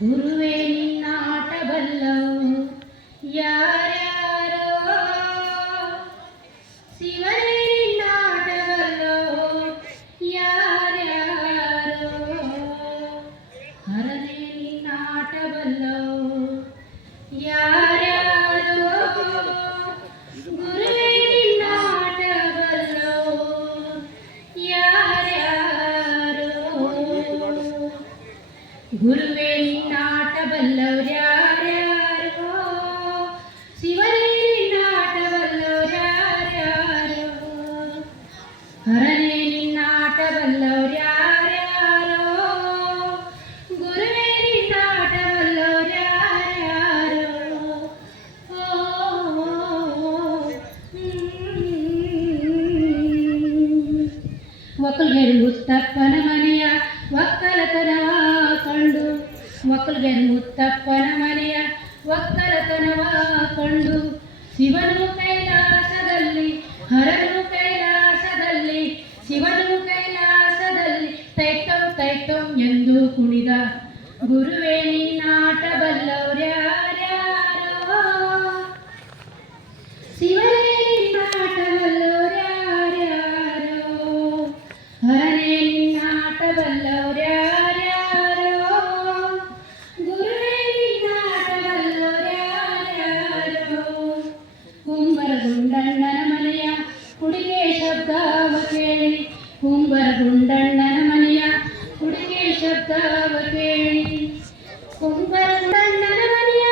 ಗುರುವೇ ನಿನ್ನ ಆಟಬಲ್ಲವು ಯಾರ್ಯಾರೋ, ಶಿವನೇ ನಿನ್ನ ಆಟಬಲ್ಲವು ಯಾರ್ಯಾರೋ, ಹರನೇ ನಿನ್ನ ಆಟಬಲ್ಲವು ಯಾರ್ಯಾರೋ, ಗುರುವೇ ನಿನ್ನ ಆಟಬಲ್ಲವು ಯಾರ್ಯಾರೋ, ಗುರುವೇ ನಿನ್ನ ಆಟಬಲ್ಲವ್ರ್ಯಾರ್ಯಾರೋ, ಶಿವನೇ ನಿನ್ನ ಆಟಬಲ್ಲವ್ರ್ಯಾರ್ಯಾರೋ, ಹರನೇ ನಿನ್ನ ಆಟಬಲ್ಲವ್ರ್ಯಾರ್ಯಾರೋ, ಗುರುವೇ ನಿನ್ನ ಆಟಬಲ್ಲವ್ರ್ಯಾರ್ಯಾರೋ. ಒಕ್ಕಲ್ಗೆರು ಮುತ್ತಪ್ಪನ ಮನೆಯ ಒಕ್ಕಲತನವ ಕಂಡು, ಒಕ್ಕಲ್ಗೆರು ಮುತ್ತಪ್ಪನ ಮನೆಯ ಒಕ್ಕಲತನವ ಕಂಡು, ಶಿವನು ಕೈಲಾಸದಲ್ಲಿ ಹರನು ಕೈಲಾಸದಲ್ಲಿ, ಶಿವನು ಕೈಲಾಸದಲ್ಲಿ ತೈತಂ ತೈತಂ ಎಂದು ಕುಣಿದ, ಗುರುವೇ ನಿನ್ನ ಆಟಬಲ್ಲವ್ರ್ಯಾರ್ಯಾರೋ, ಶಿವನೇ ನಿನ್ನ ಆಟಬಲ್ಲವ್ರ್ಯಾರ್ಯಾರೋ, ಹರನೇ ನಿನ್ನ ಆಟಬಲ್ಲವ್ರ್ಯಾರ್ಯಾರೋ, ಗುರುವೇ ನಿನ್ನ ಆಟಬಲ್ಲವ್ರ್ಯಾರ್ಯಾರೋ. ಕುಂಬರಗುಂಡಣ್ಣನ ಮನೆಯ ಕುಡಿಗೆ ಶಬ್ದವ ಕೇಳಿ, ಕುಂಬರಗುಂಡಣ್ಣನ ಮನೆಯ ಕುಡಿಗೆ ಶಬ್ದವ ಕೇಳಿ, ಕುಂಬರಗುಂಡಣ್ಣನ ಮನೆಯ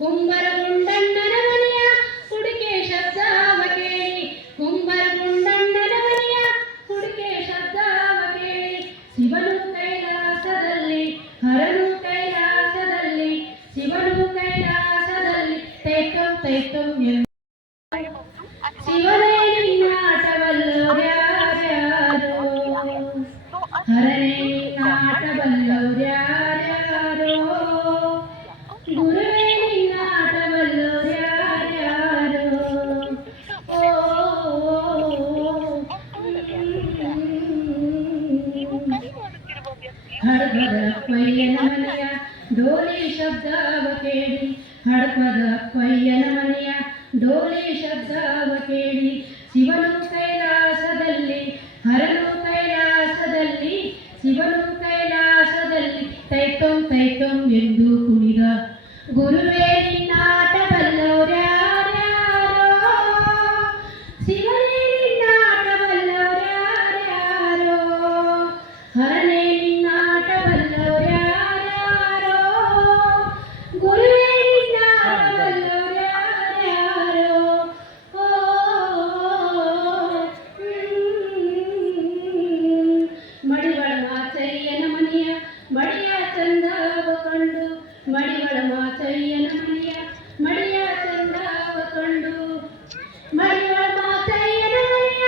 ಕುಂಬರಗುಂಡಣ್ಣನ ಮನೆಯ ಕುಡಿಕೆ ಶಬ್ದವ ಕೇಳಿ, ಕುಂಬರಗುಂಡಣ್ಣನ ಮನೆಯ ಕುಡಿಕೆ ಶಬ್ದವ ಕೇಳಿ, ಶಿವನು ಕೈಲಾಸದಲ್ಲಿ ಹರನು ಕೈಲಾಸದಲ್ಲಿ, ಶಿವನು ಕೈಲಾಸದಲ್ಲಿ ತೈತಂ ತೈತಂ ಎಂದು, ಶಿವನೇ ನಿನ್ನ ಆಟಬಲ್ಲವ್ರ್ಯಾರ್ಯಾರೋ, ಹರನೇ ನಿನ್ನ ಆಟಬಲ್ಲವ್ರ್ಯಾರ್ಯಾರೋ, ಗುರುವೇ ನಿನ್ನ ಆಟಬಲ್ಲವ್ರ್ಯಾರ್ಯಾರೋ. ಹಡಪದ ಕೊಯ್ಯನ ಮನೆಯ ಡೋಲಿ ಶಬ್ದವ ಕೇಳಿ, ಹಡಪದ ಕೊಯ್ಯನ ಮನೆಯ ಡೋಲಿ ಶಬ್ದವ ಕೇಳಿ, ಶಿವನು ಕೈಲಾಸದಲ್ಲಿ ಹರನು ಕೈಲಾಸದಲ್ಲಿ, ಶಿವನು ಕೈಲಾಸದಲ್ಲಿ ತೈತಂ ತೈತಂ ಎಂದು ಕುಣಿದ, ಗುರುವೇ ನಿನ್ನ ಆಟಬಲ್ಲವ್ರ್ಯಾರ್ಯಾರೋ, ಶಿವನೇ ನಿನ್ನ ಆಟಬಲ್ಲವ್ರ್ಯಾರ್ಯಾರೋ, ಹರನೇ ನಿನ್ನ ಆಟಬಲ್ಲವ್ರ್ಯಾರ್ಯಾರೋ, ಗುರುವೇ ನಿನ್ನ ಆಟಬಲ್ಲವ್ರ್ಯಾರ್ಯಾರೋ. ಮಡಿವಳ ಮಾಚಯ್ಯನ ಮನೆಯ ಮಡಿಯ ಚಂದವ ಕಂಡು, ಮಡಿವಳ ಮಾಚಯ್ಯನ ಮನೆಯ ಮಡಿಯ ಚಂದವ ಕಂಡು, ಮಡಿವಳ ಮಾಚಯ್ಯನ ಮನೆಯ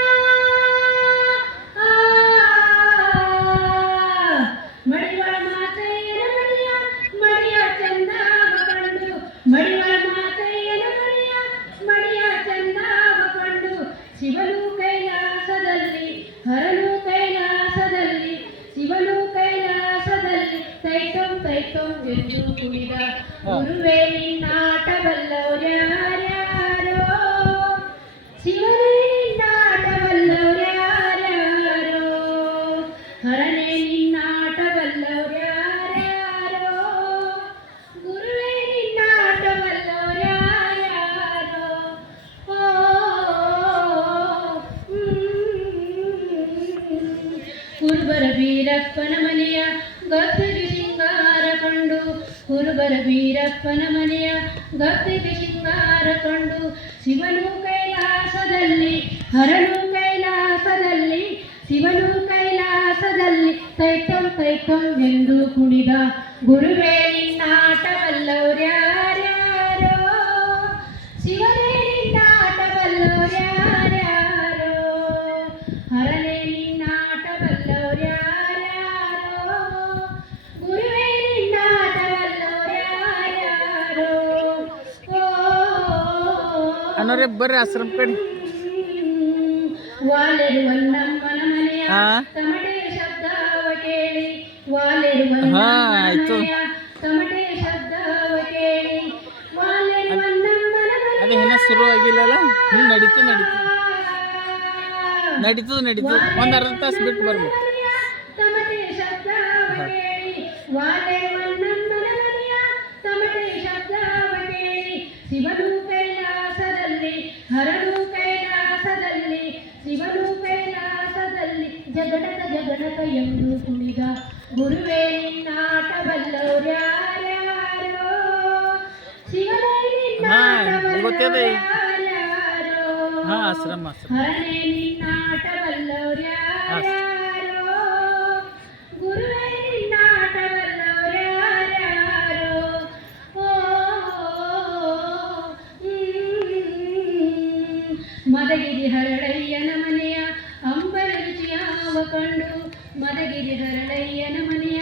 ಮಡಿವಳ ಮಾಚಯ್ಯನ ಮನೆಯ ಮಡಿಯ ಚಂದವ ಕಂಡು, ಮಡಿವಳ ಮಾಚಯ್ಯನ ಮನೆಯ ಮಡಿಯ ಚಂದವ ಕಂಡು, ಶಿವನು ಕೈಲಾಸದಲ್ಲಿ ಹರನು ಕೈಲಾಸದಲ್ಲಿ, ಶಿವನು ಕೈಲಾಸದಲ್ಲಿ ತೈತಂ ತೈತಂ ಎಂದು ಕುಣಿದ, ಗುರುವೇ ನಿನ್ನ ಆಟಬಲ್ಲವ್ರ್ಯಾರ್ಯಾರೋ, ಶಿವನೇ ನಿನ್ನ ಆಟಬಲ್ಲವ್ರ್ಯಾರ್ಯಾರೋ, ಹರನೇ ನಿನ್ನ ಆಟಬಲ್ಲವ್ರ್ಯಾರ್ಯಾರೋ, ಗುರುವೇ ನಿನ್ನ ಆಟಬಲ್ಲವ್ರ್ಯಾರ್ಯಾರೋ. ಕುರುಬರ ಬೀರಪ್ಪನ ಮನೆಯ ಗದ್ದೆಗೆ ಶೃಂಗಾರ ಕಂಡು, ಕುರುಬರ ಬೀರಪ್ಪನ ಮನೆಯ ಗದ್ದೆಗೆ ಶೃಂಗಾರ ಕಂಡು, ಶಿವನು ಕೈಲಾಸದಲ್ಲಿ ಹರನು ಕೈಲಾಸದಲ್ಲಿ, ಶಿವನು ಕೈಲಾಸದಲ್ಲಿ ತೈತಂ ತೈತಂ ಎಂದು ಕುಣಿದ, ಗುರುವೇ ನಿನ್ನ ಆಟಬಲ್ಲವ್ರ್ಯಾರ್ಯಾರೋ, ಶಿವನೇ ನಿನ್ನ ಆಟಬಲ್ಲವ್ರ್ಯಾರ್ಯಾರೋ, ಹರನೇ ನಿನ್ನ ಆಟಬಲ್ಲವ್ರ್ಯಾರ್ಯಾರೋ, ಗುರುವೇ ನಿನ್ನ ಆಟಬಲ್ಲವ್ರ್ಯಾರ್ಯಾರೋ. ಅನ್ನೋರೇ ಬರ್ರಿ ಆಶ್ರಮ ಕಡೆ. ವಾಲೆರು ವನ್ನಮ್ಮನ ಮನೆಯ ಹಾ ತಮಟೆಯ ಶಬ್ದವ ಕೇಳಿ ವಾಲೆರುವ ಹಾ ಆಯ್ತು ತಮಟೆಯ ಶಬ್ದವ ಕೇಳಿ ವಾಲೆರುವ ಅದೇ ಇನ್ನ ಶುರು ಆಗಿಲ್ಲಲ್ಲ ನಡೀತು ಒಂದು ಅರ್ಧ ತಾಸು ಬಿಟ್ಟು ಬರ್ಬೇಕು ತಮಟೆಯ ಶಬ್ದವ ಕೇಳಿ ವಾಲೆರುವ ತಮಟೆಯ ಶಬ್ದವ ಕೇಳಿ ಶಿವನು ಕೈಲಾಸದಲ್ಲಿ ಹರನು ಕೈಲಾಸದಲ್ಲಿ ಶಿವನು ಕೈಲಾಸದಲ್ಲಿ ಜಗಣಕ ಎಂದು ಕುಣಿದ ಗುರುವೇ ನಿನ್ನಾಟ ಬಲ್ಲವ್ರ್ಯಾರ್ಯಾರೋ ಶಿವನೇ ನಿನ್ನಾಟ ಬಲ್ಲವ್ರ್ಯಾರ್ಯಾರೋ ಹಾ ಆಶ್ರಮ ಹರನೇ ನಿನ್ನಾಟ ಬಲ್ಲವ್ರ್ಯಾರ್ಯಾರೋ ಗುರುವೇ ನಿನ್ನಾಟ ಬಲ್ಲವ್ರ್ಯಾರ್ಯಾರೋ ಮದಗಿರಿ ಹರಳಯ್ಯನ ಮನೆಯ ಅಂಬಲ ರುಚಿಯಾವ ಕಂಡು ಮದಗಿರಿ ಹರಳಯ್ಯನ ಮನೆಯ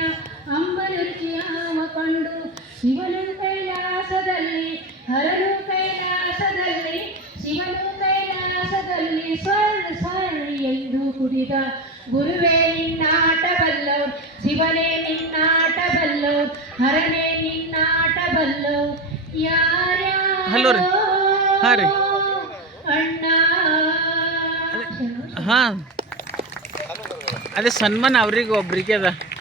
ಅಂಬಲ ರುಚಿಯಾವ ಕಂಡು ಶಿವನು ಕೈಲಾಸದಲ್ಲಿ ಹರನು ಕೈಲಾಸದಲ್ಲಿ ಶಿವನು ಕೈಲಾಸದಲ್ಲಿ ಸ್ವರ್ಣ ಎಂದು ಕುಡಿದ ಗುರುವೇ ನಿನ್ನಾಟ ಬಲ್ಲವ್ ಶಿವನೇ ನಿನ್ನಾಟ ಬಲ್ಲವ್ ಹರನೇ ನಿನ್ನಾಟ ಬಲ್ಲವ್ ಹಲೋ ರೀ ಹಾಂ ರೀ ಅಣ್ಣ ಹಾಂ ಅದೇ ಸನ್ಮಾನ ಅವ್ರಿಗೆ ಒಬ್ರಿಗೆ ಅದ